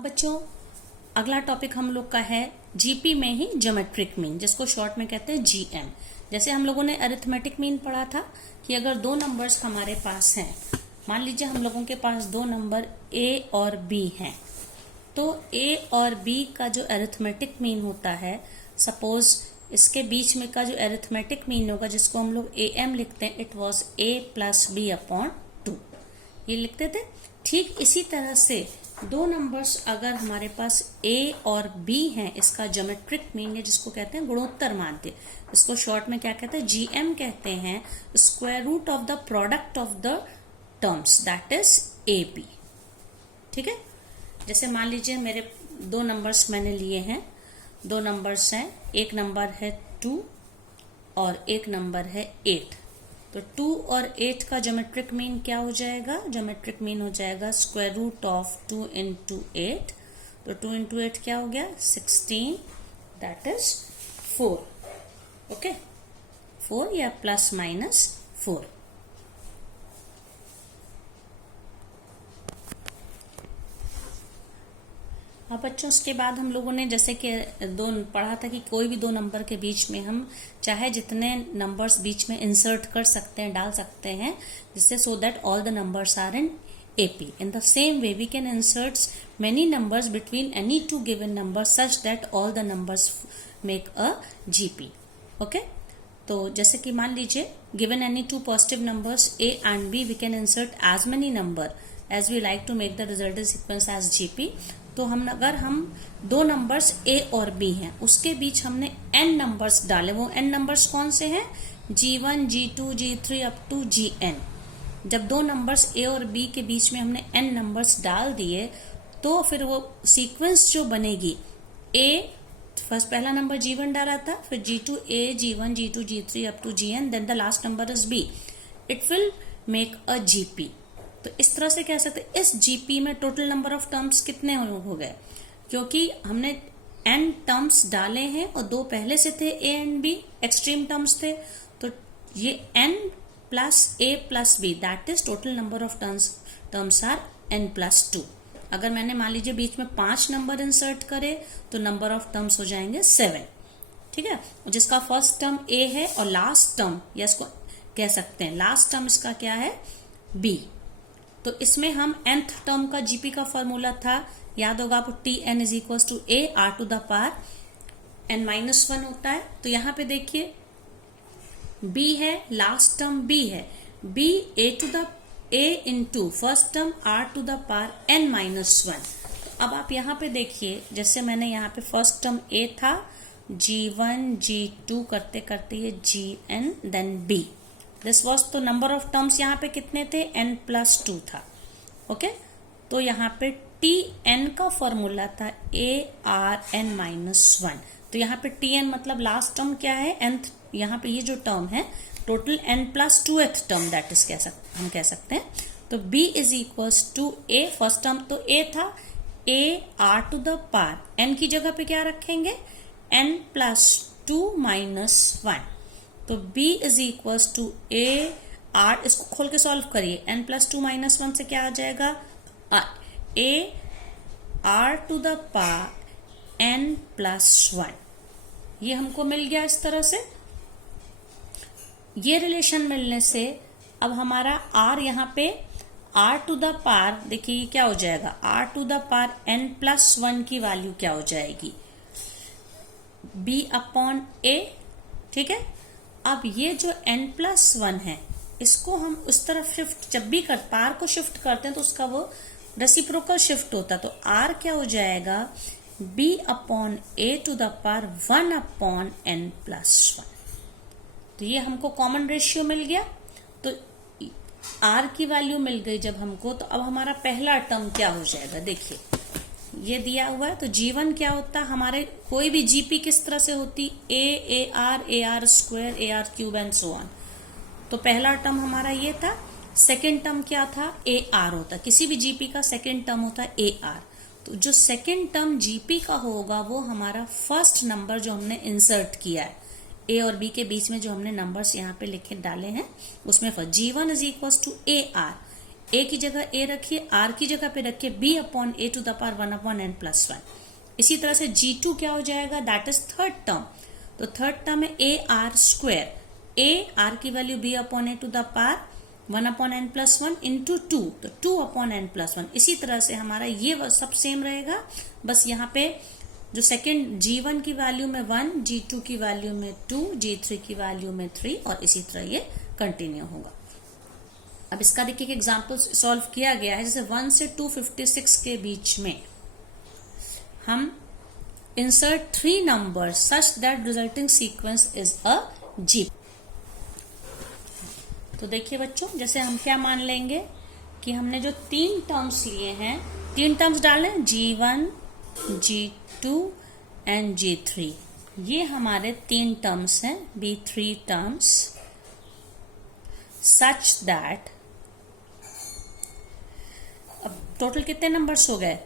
अब बच्चों अगला टॉपिक हम लोग का है जीपी में ही ज्योमेट्रिक मीन, जिसको शॉर्ट में कहते हैं जीएम। जैसे हम लोगों ने अरिथमेटिक मीन पढ़ा था कि अगर दो नंबर्स हमारे पास हैं, मान लीजिए हम लोगों के पास दो नंबर ए और बी हैं, तो ए और बी का जो अरिथमेटिक मीन होता है, सपोज इसके बीच में का जो अरिथमेटिक मीन होगा जिसको हम लोग ए एम लिखते हैं, it was a plus b upon 2, ये लिखते थे। ठीक इसी तरह से दो नंबर्स अगर हमारे पास a और b हैं, इसका ज्योमेट्रिक मीन है जिसको कहते हैं गुणोत्तर माध्य, इसको शॉर्ट में क्या कहते हैं, जीएम कहते हैं, square root of the product of the terms that is a b. ठीक है, जैसे मान लीजिए मेरे दो नंबर्स मैंने लिए हैं, दो नंबर्स हैं, एक नंबर है 2 और एक नंबर है 8। तो 2 और 8 का ज्योमेट्रिक मीन क्या हो जाएगा, ज्योमेट्रिक मीन हो जाएगा स्क्वायर रूट ऑफ 2 इंटू 8। तो 2 इंटू 8 क्या हो गया, 16, दैट इज 4। ओके, 4 या प्लस माइनस 4। अब बच्चों उसके बाद हम लोगों ने जैसे कि दो पढ़ा था कि कोई भी दो नंबर के बीच में हम चाहे जितने नंबर्स बीच में इंसर्ट कर सकते हैं, डाल सकते हैं, जिससे so that all the numbers are in AP. In the same way we can insert many numbers between any two given number such that all the numbers make a GP. Okay, तो जैसे कि मान लीजिए given any two positive numbers a and b, we can insert as many number as we like to make the resultant sequence as GP. तो अगर हम दो numbers ए और बी हैं, उसके बीच हमने एन नंबर्स डाले, वो एन नंबर्स कौन से हैं, G1, G2, G3 up to Gn। जब दो नंबर्स ए और बी के बीच में हमने एन नंबर्स डाल दिए, तो फिर वो सीक्वेंस जो बनेगी, ए फर्स्ट पहला नंबर G1 डाला था, फिर G2 A, G1, G2, G3 up to Gn, then the last number is B, it will make a GP। तो इस तरह से कह सकते हैं इस जीपी में टोटल नंबर ऑफ टर्म्स कितने हो गए, क्योंकि हमने एन टर्म्स डाले हैं और दो पहले से थे a and b, extreme terms थे, तो ये n plus a plus b, that is total number of terms are n plus 2। अगर मैंने मान लीजिए बीच में 5 नंबर इंसर्ट करे तो नंबर ऑफ टर्म्स हो जाएंगे 7। ठीक है, जिसका फर्स्ट टर्म ए है और लास्ट टर्म, या इसको कह सकते हैं लास्ट टर्म इसका क्या है, बी। तो इसमें हम nth टर्म का जीपी का फॉर्मूला था, याद होगा आपको, T n is equal to a r to the power n minus 1 होता है। तो यहाँ पे देखिए b है, लास्ट टर्म b है, b a to the a into first term r to the power n minus 1। अब आप यहाँ पे देखिए, जैसे मैंने यहाँ पे फर्स्ट टर्म a था, G1, G2 करते करते ये Gn then b, this was. तो नंबर ऑफ टर्म्स यहाँ पे कितने थे, n प्लस 2 था। ओके, तो यहाँ पे टी एन का फॉर्मूला था a r n माइनस 1। तो यहाँ पे टी एन मतलब लास्ट टर्म क्या है, nth, यहाँ पे ये जो टर्म है total n plus 2th term, that is हम कह सकते हैं। तो b is equals to a, first term तो a था, a r to the power n की जगह पे क्या रखेंगे, n प्लस 2 माइनस 1। तो b is equals to a r, इसको खोल के सॉल्व करिए, n प्लस 2 माइनस 1 से क्या आ जाएगा, a r to the power n plus 1। ये हमको मिल गया इस तरह से। ये रिलेशन मिलने से अब हमारा r यहाँ पे r टू द पावर, देखिए क्या हो जाएगा, r to the power n plus 1 की वैल्यू क्या हो जाएगी, b अपॉन a। ठीक है, अब ये जो n प्लस 1 है, इसको हम उस तरफ शिफ्ट, जब भी पार को शिफ्ट करते हैं तो उसका वो रेसिप्रोकल शिफ्ट होता है। तो r क्या हो जाएगा, b upon a to the power 1 upon n plus 1। तो ये हमको कॉमन रेशियो मिल गया। तो r की वैल्यू मिल गई जब हमको, तो अब हमारा पहला टर्म क्या हो जाएगा, देखिए ये दिया हुआ है। तो G1 क्या होता है, हमारे कोई भी जीपी किस तरह से होती, a r square AR cube and so on. तो पहला टर्म हमारा ये था, सेकेंड टर्म क्या था, AR होता, किसी भी जीपी का सेकेंड टर्म होता है AR। तो जो सेकेंड टर्म जीपी का होगा वो हमारा फर्स्ट नंबर जो हमने इंसर्ट किया है, ए और बी के बीच में जो हमने नंबर्स यहाँ पे लिखे डाले हैं, उसमें G1 is equal to AR, A की जगह ए रखिए, आर की जगह पे रखिए B upon A to the power 1 upon n plus 1। इसी तरह से G2 क्या हो जाएगा, दैट इज थर्ड टर्म। तो थर्ड टर्म है A are square, A R की value B upon A to the power 1 upon n plus 1 into 2, तो 2 अपॉन n प्लस 1। इसी तरह से हमारा ये सब सेम रहेगा, बस यहाँ पे जो सेकेंड G1 की वैल्यू में 1, G2 की वैल्यू में 2, G3 की वैल्यू में 3 और इसी तरह ये कंटिन्यू होगा। अब इसका देखिए कि एग्जाम्पल सॉल्व किया गया है, जैसे 1 से 256 के बीच में हम insert 3 number such that resulting sequence is a G. तो देखिए बच्चों, जैसे हम क्या मान लेंगे कि हमने जो 3 टर्म्स लिए हैं, 3 टर्म्स डाले G1, G2 एंड G3, ये हमारे 3 टर्म्स हैं, बी 3 टर्म्स सच दैट, अब टोटल कितने नंबर्स हो गए,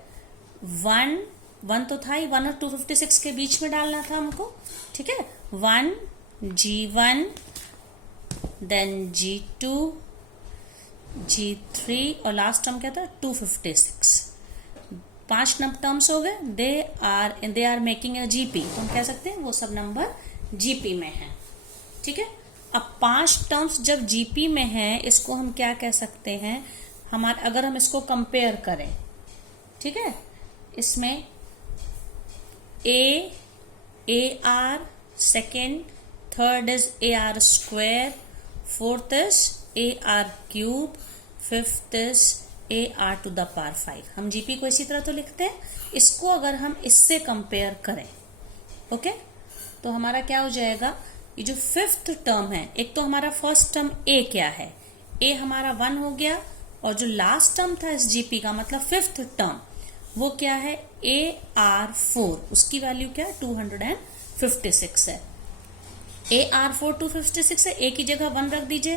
1 तो था ही, 1 और 256 के बीच में डालना था हमको, ठीक है। 1 G1, देन G2, G3 और लास्ट टर्म क्या था 256। 5 टर्म्स हो गए, they are making a GP, तो हम कह सकते हैं वो सब नंबर जीपी में है, ठीक है। अब 5 टर्म्स जब जीपी में है, इसको हम क्या कह सकते हैं, अगर हम इसको कंपेयर करें, ठीक है, इसमें a r second, third is a are square, fourth is a r cube, fifth is a r to the power 5। हम जीपी को इसी तरह तो लिखते हैं, इसको अगर हम इससे कंपेयर करें, ओके, तो हमारा क्या हो जाएगा, ये जो 5th टर्म है, एक तो हमारा फर्स्ट टर्म ए क्या है, ए हमारा 1 हो गया, और जो लास्ट टर्म था इस जीपी का मतलब 5th टर्म, वो क्या है, ए आर 4, उसकी वैल्यू क्या है 256 है। ए आर 4 256 है, ए की जगह 1 रख दीजिए,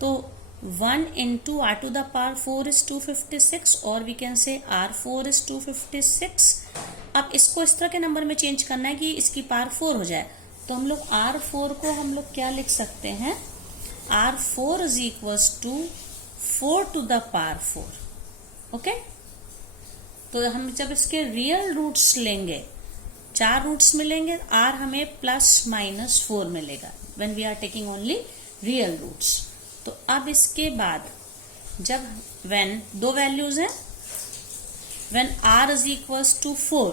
तो 1 into r to the power 4 is 256, और we can say R4 is 256। अब इसको इस तरह के नंबर में चेंज करना है कि इसकी पावर 4 हो जाए, तो हम लोग R4 को हम लोग क्या लिख सकते हैं, R4 is equals to 4 to the power 4, okay. तो हम जब इसके रियल रूट्स लेंगे, 4 रूट्स मिलेंगे, R हमें ±4 मिलेगा when we are taking only real roots. तो अब इसके बाद जब व्हेन 2 वैल्यूज हैं, when R is equals to 4,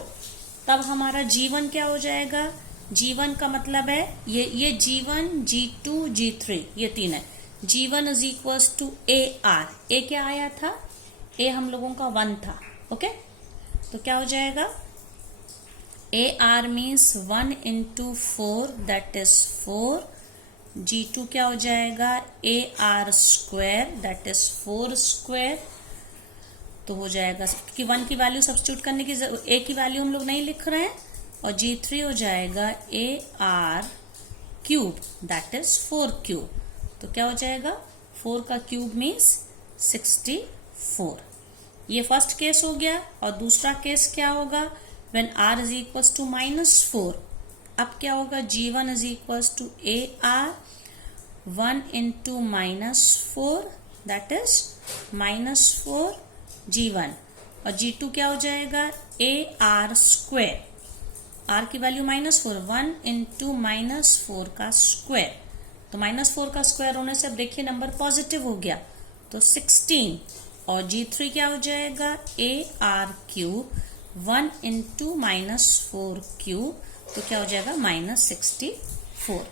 तब हमारा G1 क्या हो जाएगा, G1 का मतलब है ये G1, G2, G3, ये 3 है। G1 is equals to AR, a क्या आया था, ए हम लोगों का 1 था, ओके। तो क्या हो जाएगा, AR means 1 into 4 that is 4, G2 क्या हो जाएगा, AR square that is 4 square, तो हो जाएगा, क्योंकि 1 की वैल्यू सब्स्टिट्यूट करने की, ए की वैल्यू हम लोग नहीं लिख रहे हैं, और G3 हो जाएगा AR cube that is 4 cube, तो क्या हो जाएगा, 4 का क्यूब मीन्स 64। ये फर्स्ट केस हो गया, और दूसरा केस क्या होगा, when R is equals to -4, अब क्या होगा, G1 is equals to AR 1 into -4 that is -4 G1, और G2 क्या हो जाएगा, AR स्क्वायर, R की वैल्यू -4, 1 इंटू -4 का स्क्वायर, तो -4 का स्क्वायर होने से अब देखिए नंबर पॉजिटिव हो गया, तो 16, और G3 क्या हो जाएगा, AR क्यूब 1 इंटू -4 क्यूब, तो क्या हो जाएगा -64।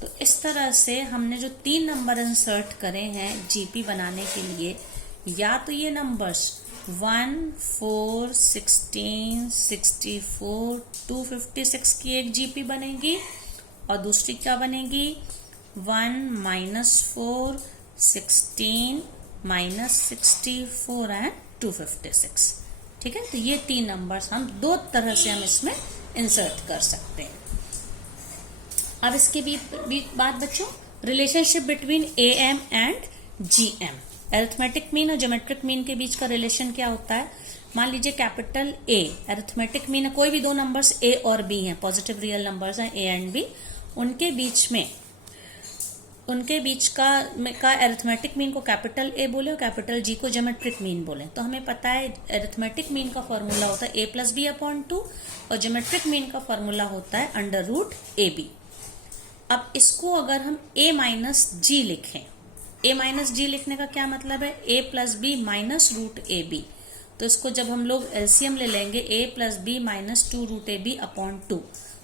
तो इस तरह से हमने जो 3 नंबर इंसर्ट करे हैं जीपी बनाने के लिए, या तो ये नंबर्स 1, 4, 16, 64, 256 की एक जीपी बनेगी, और दूसरी क्या बनेगी, 1, -4, 16, -64 एंड 256, ठीक है। तो ये 3 नंबर्स हम 2 तरह से हम इसमें इंसर्ट कर सकते हैं। अब इसके बाद बच्चों, relationship between AM and GM, arithmetic mean और ज्योमेट्रिक मीन के बीच का रिलेशन क्या होता है। मान लीजिए कैपिटल A अरिथमेटिक मीन है, कोई भी 2 नंबर्स A और B हैं, पॉजिटिव रियल नंबर्स हैं A एंड B, उनके बीच में उनके बीच का एरिथमेटिक मीन को कैपिटल ए बोले और कैपिटल जी को ज्योमेट्रिक मीन बोले। तो हमें पता है एरिथमेटिक मीन का फॉर्मूला होता है a+b/2 और ज्योमेट्रिक मीन का फॉर्मूला होता है √ab। अब इसको अगर हम a-g लिखें, a-g लिखने का क्या मतलब है, a+b -√ab। तो इसको जब हम लोग एलसीएम ले लेंगे a+b -2√ab/2,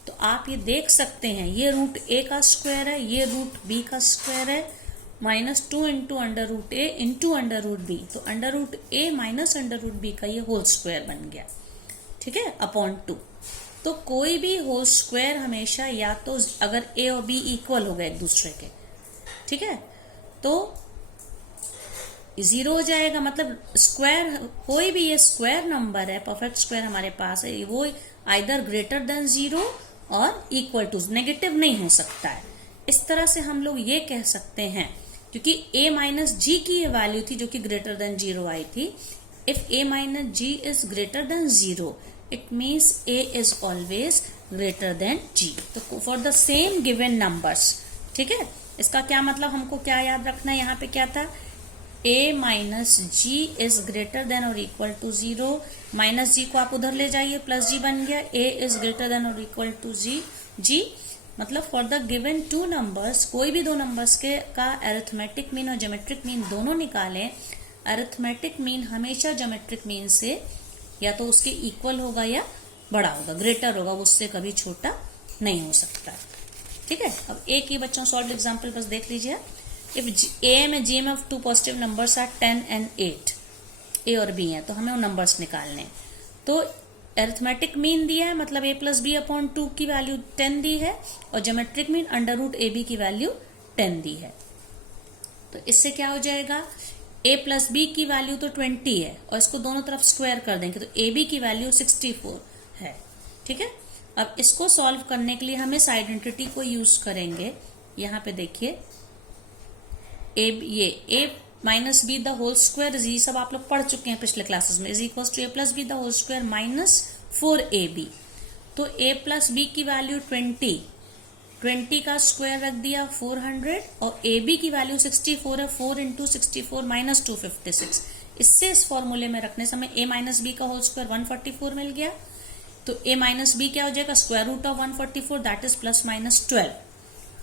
तो आप ये देख सकते हैं ये √a का स्क्वायर है, ये √b का स्क्वायर है, -2 × √a × √b। तो √a -√b का ये होल स्क्वायर बन गया, ठीक है, /2। तो कोई भी होल स्क्वायर हमेशा या तो अगर a और b इक्वल हो गए एक दूसरे के, ठीक है, तो 0 हो जाएगा। मतलब स्क्वायर, कोई भी ये स्क्वायर नंबर है, परफेक्ट स्क्वायर हमारे पास है, वो आइदर ग्रेटर देन 0 और इक्वल टू, नेगेटिव नहीं हो सकता है। इस तरह से हम लोग ये कह सकते हैं, क्योंकि a-g की ये वैल्यू थी जो कि ग्रेटर देन 0 आई थी। If a-g is greater than 0 it means a is always greater than g। तो for the same given numbers, ठीक है, इसका क्या मतलब, हमको क्या याद रखना है, यहाँ पे क्या था, a-g इज ग्रेटर देन और इक्वल टू 0, -g को आप उधर ले जाइए, +g बन गया, a इज ग्रेटर देन और इक्वल टू g। मतलब फॉर द गिवन 2 नंबर्स, कोई भी 2 नंबर्स के का अरिथमेटिक मीन और ज्योमेट्रिक मीन दोनों निकालें, अरिथमेटिक मीन हमेशा ज्योमेट्रिक मीन से या तो उसके इक्वल होगा या बड़ा होगा, ग्रेटर होगा, उससे कभी छोटा नहीं हो सकता, ठीक है। अब एक ही बच्चों सॉल्व एग्जाम्पल बस देख लीजिए। If am and gm of 2 positive numbers are 10 and 8, a और b है, तो हमें वो नंबर्स निकालने हैं। तो अरिथमेटिक मीन दिया है, मतलब a+b/2 की वैल्यू 10 दी है, और ज्योमेट्रिक मीन √ab की वैल्यू 10 दी है। तो इससे क्या हो जाएगा, a+b की वैल्यू तो 20 है और इसको दोनों तरफ स्क्वायर कर देंगे, तो ab की वैल्यू 64 है, ठीक है। अब इसको सॉल्व करने के लिए हम इस आइडेंटिटी को यूज करेंगे। यहाँ पे देखिए, ये a-b द होल स्क्वायर, ये सब आप लोग पढ़ चुके हैं पिछले क्लासेस में, is equal to a+b the whole square -4ab। तो a+b की वैल्यू 20 का स्क्वायर रख दिया 400, और ab की वैल्यू 64 है, 4 × 64 -256। इससे इस फॉर्मूले में रखने से हमें a-b का होल स्क्वायर 144 मिल गया। तो a-b क्या हो जाएगा, square root of 144, that is +-12,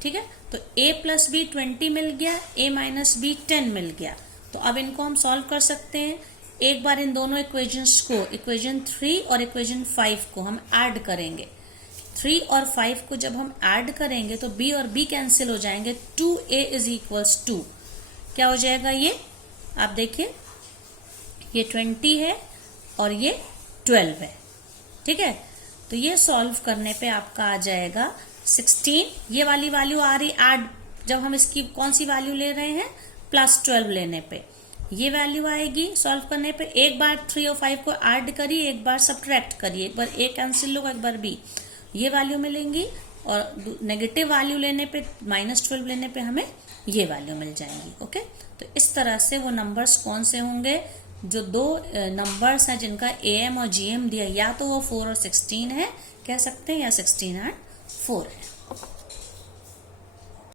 ठीक है। तो a+b 20 मिल गया, a-b 10 मिल गया। तो अब इनको हम सॉल्व कर सकते हैं। एक बार इन दोनों इक्वेशंस को, इक्वेशन 3 और इक्वेशन 5 को हम ऐड करेंगे। 3 और 5 को जब हम ऐड करेंगे तो b और b कैंसिल हो जाएंगे, 2a इज इक्वल्स 2 क्या हो जाएगा, ये आप देखिए, ये 20 है और ये 12 है, ठीक है। तो ये सॉल्व करने पे आपका आ जाएगा 16, ये वाली वैल्यू आ रही ऐड, जब हम इसकी कौन सी वैल्यू ले रहे हैं, +12 लेने पे ये वैल्यू आएगी। सॉल्व करने पे एक बार 3 और 5 को ऐड करिए, एक बार सब्ट्रैक्ट करिए, एक बार a कैंसिल होगा, एक बार b, ये वैल्यू मिलेंगी। और नेगेटिव वैल्यू लेने पे, -12 लेने पे हमें ये वैल्यू मिल जाएंगी, ओके। तो इस तरह से वो नंबर्स कौन से होंगे, जो 2 नंबर्स हैं जिनका am और gm दिया, या तो वो 4 और 16 है कह सकते हैं, या 16 और 4 है।